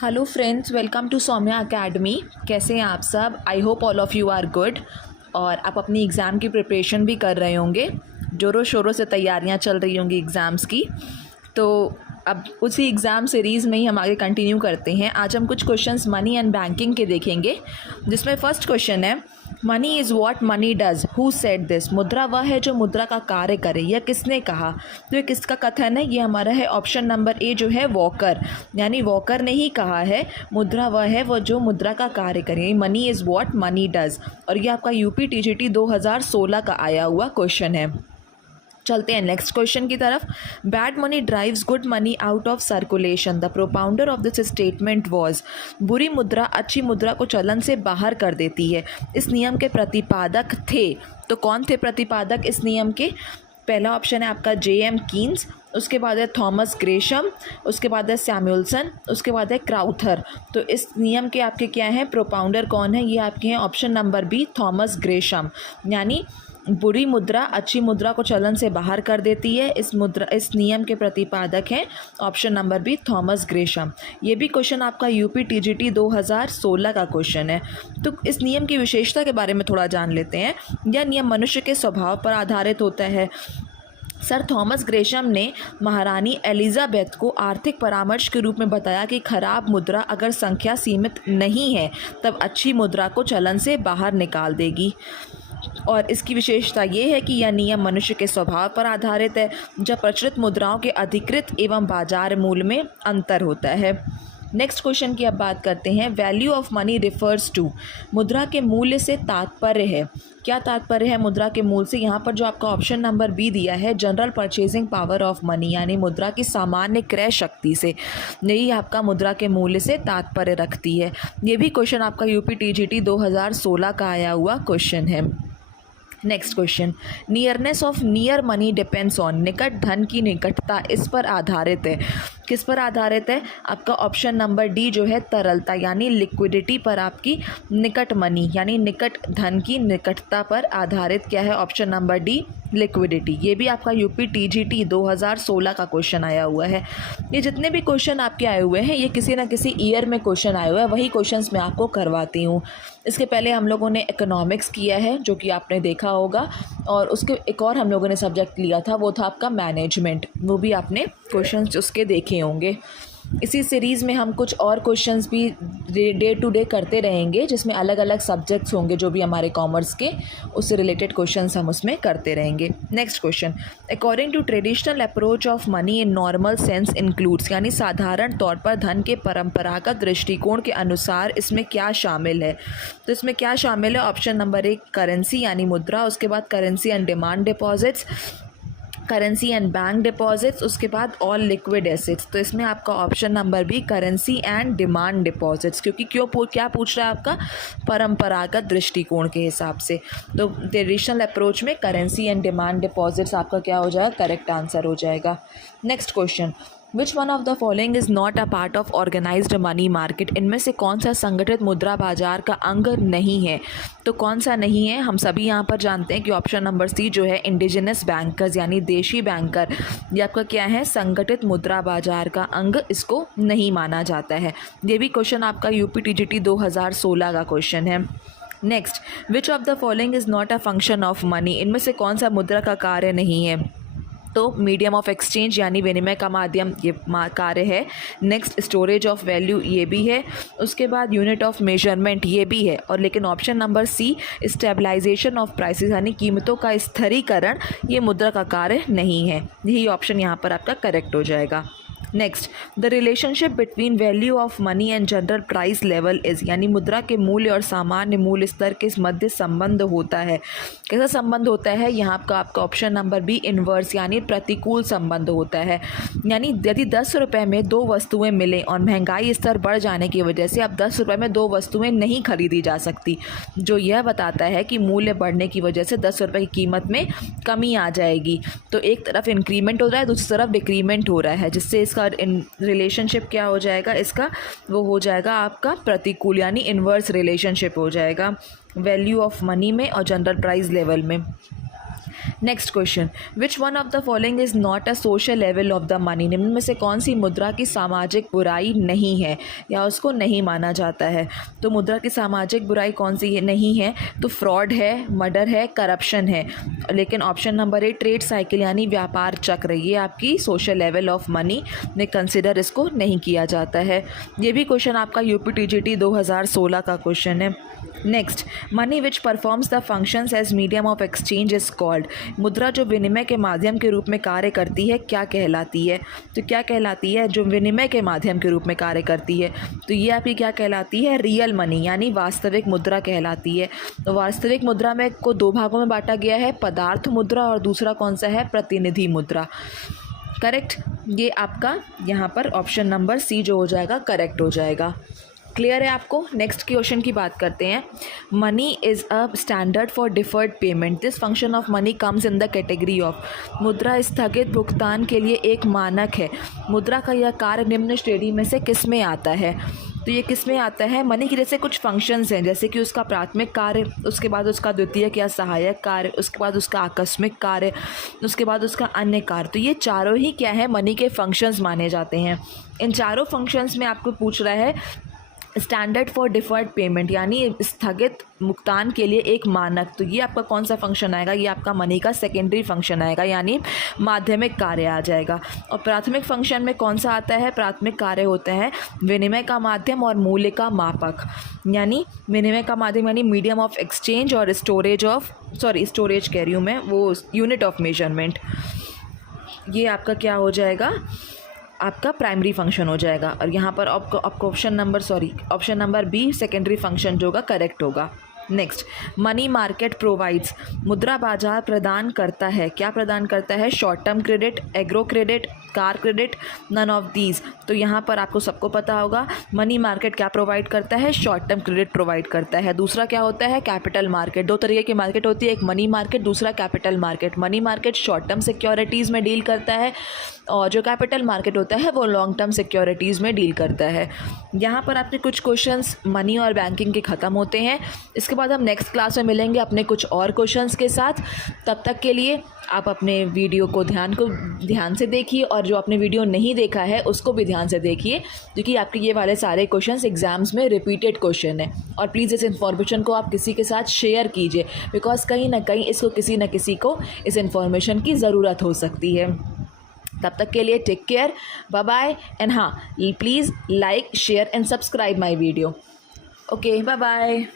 Hello friends, welcome to Soumya academy. कैसे हैं आप सब? I hope all of you are good और आप अपनी एग्ज़ाम की प्रिपरेशन भी कर रहे होंगे। ज़ोरों शोरों से तैयारियां चल रही होंगी एग्ज़ाम्स की। तो अब उसी एग्ज़ाम सीरीज़ में ही हम आगे कंटिन्यू करते हैं। आज हम कुछ क्वेश्चंस मनी एंड बैंकिंग के देखेंगे, जिसमें फ़र्स्ट क्वेश्चन है, money is what money does, who said this. मुद्रा वह है जो मुद्रा का कार्य करे, यह किसने कहा? तो ये किसका कथन है? ये हमारा है ऑप्शन नंबर ए जो है वॉकर, यानी वॉकर ने ही कहा है मुद्रा वह है वो जो मुद्रा का कार्य करे। Money is what money does, और ये आपका यूपी टीजीटी 2016 का आया हुआ क्वेश्चन है। चलते हैं नेक्स्ट क्वेश्चन की तरफ। Bad money drives good money out of circulation, the propounder of this statement was. बुरी मुद्रा अच्छी मुद्रा को चलन से बाहर कर देती है, इस नियम के प्रतिपादक थे। तो कौन थे प्रतिपादक इस नियम के? पहला ऑप्शन है आपका जेएम कीन्स, उसके बाद है थॉमस ग्रेशम, उसके बाद है सैमुअलसन, उसके बाद है क्राउथर। तो इस नियम के आपके क्या हैं प्रोपाउंडर, कौन है? ये आपके हैं option number B Thomas Gresham. यानी बुरी मुद्रा अच्छी मुद्रा को चलन से बाहर कर देती है, इस नियम के प्रतिपादक हैं option number B Thomas Gresham. ये भी क्वेश्चन आपका यूपी टीजीटी 2016 का क्वेश्चन है। तो इस नियम की विशेषता के बारे में थोड़ा जान लेते हैं। यह नियम मनुष्य के स्वभाव पर आधारित होता है। सर थॉमस ग्रेशम ने महारानी एलिजाबेथ को आर्थिक परामर्श के रूप में बताया कि खराब मुद्रा अगर संख्या सीमित नहीं है तब अच्छी मुद्रा को चलन से बाहर निकाल देगी। और इसकी विशेषता ये है कि यह नियम मनुष्य के स्वभाव पर आधारित है, जब प्रचलित मुद्राओं के अधिकृत एवं बाजार मूल्य में अंतर होता है। नेक्स्ट क्वेश्चन की अब बात करते हैं। Value of money refers to, मुद्रा के मूल्य से तात्पर्य है। क्या तात्पर्य है मुद्रा के मूल्य से? यहाँ पर जो आपका ऑप्शन नंबर बी दिया है, general purchasing power of money, यानी मुद्रा की सामान्य क्रय शक्ति से, यही आपका मुद्रा के मूल्य से तात्पर्य रखती है। ये भी क्वेश्चन आपका यूपी टीजीटी 2016 का आया हुआ क्वेश्चन है। Next question, nearness of near money depends on, निकट धन की निकटता इस पर आधारित है। किस पर आधारित है? आपका ऑप्शन नंबर डी जो है तरलता, यानी लिक्विडिटी पर आपकी निकट मनी यानी निकट धन की निकटता पर आधारित क्या है? Option number D liquidity. ये भी आपका यूपी टीजीटी 2016 का क्वेश्चन आया हुआ है। ये जितने भी क्वेश्चन आपके आए हुए हैं ये किसी ना किसी ईयर में क्वेश्चन आए हुए हैं, वही क्वेश्चंस मैं आपको करवाती हूँ। इसके पहले हम लोगों ने इकोनॉमिक्स किया है जो कि आपने देखा होगा, और उसके एक और हम लोगों ने सब्जेक्ट लिया था, वो था आपका मैनेजमेंट, वो भी आपने क्वेश्चंस उसके देखे होंगे। इसी सीरीज़ में हम कुछ और क्वेश्चंस भी डे टू डे करते रहेंगे, जिसमें अलग अलग सब्जेक्ट्स होंगे जो भी हमारे कॉमर्स के, उससे रिलेटेड क्वेश्चंस हम उसमें करते रहेंगे। Next question, according to traditional approach of money in normal sense includes, यानी साधारण तौर पर धन के परंपरागत दृष्टिकोण के अनुसार इसमें क्या शामिल है? तो इसमें क्या शामिल है? ऑप्शन नंबर एक करेंसी यानी मुद्रा, उसके बाद currency and demand deposits, currency and bank deposits, उसके बाद ऑल लिक्विड एसेट्स। तो इसमें आपका option number B currency and demand deposits, क्योंकि क्या पूछ रहा है आपका परंपरागत दृष्टिकोण के हिसाब से। तो ट्रेडिशनल अप्रोच में करेंसी एंड डिमांड डिपॉजिट्स आपका क्या हो जाएगा? करेक्ट आंसर हो जाएगा। Next question, which one of the following is not a part of organised money market, इनमें से कौन सा संगठित मुद्रा बाजार का अंग नहीं है? तो कौन सा नहीं है? हम सभी यहाँ पर जानते हैं कि ऑप्शन नंबर सी जो है इंडिजिनस बैंकर्स यानी देशी बैंकर, ये आपका क्या है? संगठित मुद्रा बाजार का अंग इसको नहीं माना जाता है। ये भी क्वेश्चन आपका यूपी टीजीटी 2016 का क्वेश्चन है। Next, which of the following is not a function of money, इनमें से कौन सा मुद्रा का कार्य नहीं है? तो मीडियम ऑफ एक्सचेंज यानी विनिमय का माध्यम, ये कार्य है। नेक्स्ट, स्टोरेज ऑफ वैल्यू, ये भी है। उसके बाद यूनिट ऑफ मेजरमेंट, ये भी है। और लेकिन option number C stabilisation of prices यानी कीमतों का स्थिरीकरण, ये मुद्रा का कार्य नहीं है। यही ऑप्शन यहाँ पर आपका करेक्ट हो जाएगा। Next, the relationship between value of money and general price level is, यानी मुद्रा के मूल्य और सामान्य मूल्य स्तर के मध्य संबंध होता है। कैसा संबंध होता है? यहाँ आपका ऑप्शन नंबर बी इन्वर्स यानी प्रतिकूल संबंध होता है। यानी यदि 10 रुपये में 2 वस्तुएं मिलें और महंगाई स्तर बढ़ जाने की वजह से अब 10 रुपये में 2 वस्तुएं नहीं खरीदी जा सकती, जो यह बताता है कि मूल्य बढ़ने की वजह से 10 रुपये की कीमत में कमी आ जाएगी। तो एक तरफ इंक्रीमेंट हो रहा है, दूसरी तरफ डिक्रीमेंट हो रहा है, जिससे इसका रिलेशनशिप क्या हो जाएगा? इसका वो हो जाएगा आपका प्रतिकूल यानी इन्वर्स रिलेशनशिप हो जाएगा वैल्यू ऑफ मनी में और जनरल प्राइस लेवल में। Next question, which one of the following is not a social level of the money. निम्न में से कौन सी मुद्रा की सामाजिक बुराई नहीं है या उसको नहीं माना जाता है। तो मुद्रा की सामाजिक बुराई कौन सी नहीं है, तो फ्रॉड है, मर्डर है, करप्शन है। लेकिन ऑप्शन नंबर 8 ट्रेड साइकिल यानी व्यापार चक्र, ये आपकी सोशल लेवल ऑफ मनी में कंसिडर इसको नहीं किया जाता है। ये भी क्वेश्चन आपका UPTGT 2016 का क्वेश्चन है। Next, money which performs the functions as medium of exchange is called. मुद्रा जो विनिमय के माध्यम के रूप में कार्य करती है क्या कहलाती है। तो क्या कहलाती है, जो विनिमय के माध्यम के रूप में कार्य करती है, तो ये आपकी क्या कहलाती है, रियल मनी यानी वास्तविक मुद्रा कहलाती है। तो वास्तविक मुद्रा में को दो भागों में बांटा गया है, पदार्थ मुद्रा और दूसरा कौन सा है, प्रतिनिधि मुद्रा। करेक्ट, ये आपका यहाँ पर ऑप्शन नंबर सी जो हो जाएगा करेक्ट हो जाएगा। क्लियर है आपको। नेक्स्ट क्वेश्चन की बात करते हैं। Money is a standard for deferred payment, this function of money comes in the category of. मुद्रा स्थगित भुगतान के लिए एक मानक है। मुद्रा का यह कार्य निम्न श्रेणी में से किस में आता है। तो ये किस में आता है, मनी के जैसे कुछ फंक्शंस हैं, जैसे कि उसका प्राथमिक कार्य, उसके बाद उसका द्वितीयक या सहायक कार्य, उसके बाद उसका आकस्मिक कार्य, उसके बाद उसका अन्य कार्य। तो ये चारों ही क्या है, मनी के फंक्शंस माने जाते हैं। इन चारों फंक्शंस में आपको पूछ रहा है स्टैंडर्ड फॉर डिफर्ड पेमेंट यानी स्थगित भुगतान के लिए एक मानक। तो ये आपका कौन सा फंक्शन आएगा, ये आपका मनी का सेकेंडरी फंक्शन आएगा यानी माध्यमिक कार्य आ जाएगा। और प्राथमिक फंक्शन में कौन सा आता है, प्राथमिक कार्य होता है विनिमय का माध्यम और मूल्य का मापक। यानी विनिमय का माध्यम यानी मीडियम ऑफ एक्सचेंज और स्टोरेज कह रही हूँ मैं, वो यूनिट ऑफ मेजरमेंट। ये आपका क्या हो जाएगा, आपका प्राइमरी फंक्शन हो जाएगा। और यहाँ पर आपको option number B secondary function जो होगा करेक्ट होगा। नेक्स्ट, मनी मार्केट प्रोवाइड्स, मुद्रा बाजार प्रदान करता है, क्या प्रदान करता है, short term credit, agro credit, car credit, none of these. तो यहाँ पर आपको सबको पता होगा मनी मार्केट क्या प्रोवाइड करता है, शॉर्ट टर्म क्रेडिट प्रोवाइड करता है। दूसरा क्या होता है, कैपिटल मार्केट। दो तरीके की मार्केट होती है, एक मनी मार्केट, दूसरा capital market. Money market short term securities में डील करता है और जो कैपिटल मार्केट होता है वो लॉन्ग टर्म सिक्योरिटीज़ में डील करता है। यहाँ पर आपके कुछ क्वेश्चंस मनी और बैंकिंग के ख़त्म होते हैं। इसके बाद हम नेक्स्ट क्लास में मिलेंगे अपने कुछ और क्वेश्चंस के साथ। तब तक के लिए आप अपने वीडियो को ध्यान से देखिए और जो आपने वीडियो नहीं देखा है उसको भी ध्यान से देखिए, क्योंकि आपके ये वाले सारे क्वेश्चंस एग्जाम्स में रिपीटेड क्वेश्चन है। और प्लीज़ इस इन्फॉर्मेशन को आप किसी के साथ शेयर कीजिए, बिकॉज कहीं ना कहीं इसको किसी न किसी को इस इन्फॉर्मेशन की ज़रूरत हो सकती है। तब तक के लिए take care, bye bye, and हाँ please like, share and subscribe my video. Okay, bye bye.